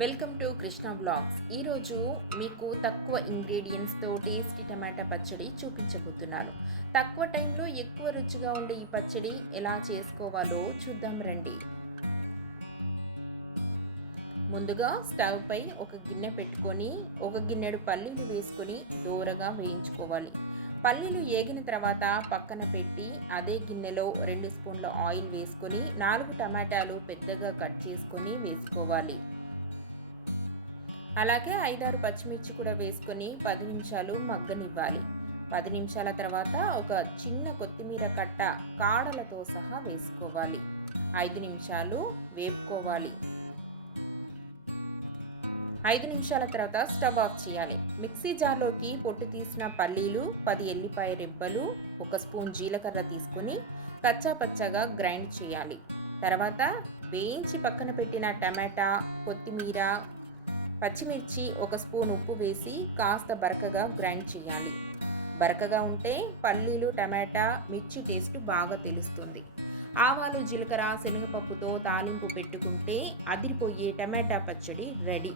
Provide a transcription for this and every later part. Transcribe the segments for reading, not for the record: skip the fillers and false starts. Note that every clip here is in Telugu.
Welcome to Krishna blogs. ఈరోజు మీకు తక్కువ ఇంగ్రీడియంట్స్తో టేస్టీ టమాటా పచ్చడి చూపించబోతున్నాను. తక్కువ టైంలో ఎక్కువ రుచిగా ఉండే ఈ పచ్చడి ఎలా చేసుకోవాలో చూద్దాం రండి. ముందుగా స్టవ్ పై ఒక గిన్నె పెట్టుకొని ఒక గిన్నెడు పల్లీలు వేసుకొని దోరగా వేయించుకోవాలి. పల్లీలు ఏగిన తర్వాత పక్కన పెట్టి అదే గిన్నెలో 2 స్పూన్ల ఆయిల్ వేసుకొని 4 టమాటాలు పెద్దగా కట్ చేసుకొని వేసుకోవాలి. అలాగే 5-6 పచ్చిమిర్చి కూడా వేసుకొని 10 నిమిషాలు మగ్గనివ్వాలి. 10 నిమిషాల తర్వాత ఒక చిన్న కొత్తిమీర కట్ట కాడలతో సహా వేసుకోవాలి. 5 నిమిషాలు వేపుకోవాలి. 5 నిమిషాల తర్వాత స్టవ్ ఆఫ్ చేయాలి. మిక్సీ జార్లోకి పొట్టు తీసిన పల్లీలు, 10 ఎల్లిపాయ రెబ్బలు, 1 స్పూన్ జీలకర్ర తీసుకొని కచ్చా పచ్చగా గ్రైండ్ చేయాలి. తర్వాత వేయించి పక్కన పెట్టిన టమాటా, కొత్తిమీర, పచ్చిమిర్చి, 1 స్పూన్ ఉప్పు వేసి కాస్త బరకగా గ్రైండ్ చేయాలి. బరకగా ఉంటే పల్లీలు, టమాటా, మిర్చి టేస్ట్ బాగా తెలుస్తుంది. ఆవాలు, జీలకర్ర, శనగపప్పుతో తాలింపు పెట్టుకుంటే అదిరిపోయే టమాటా పచ్చడి రెడీ.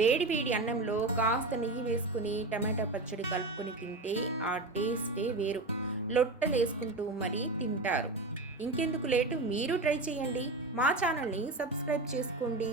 వేడి వేడి అన్నంలో కాస్త నెయ్యి వేసుకుని టమాటా పచ్చడి కలుపుకొని తింటే ఆ టేస్టే వేరు. లొట్టలు వేసుకుంటూ మరీ తింటారు. ఇంకెందుకు లేటు, మీరు ట్రై చేయండి. మా ఛానల్ని సబ్స్క్రైబ్ చేసుకోండి.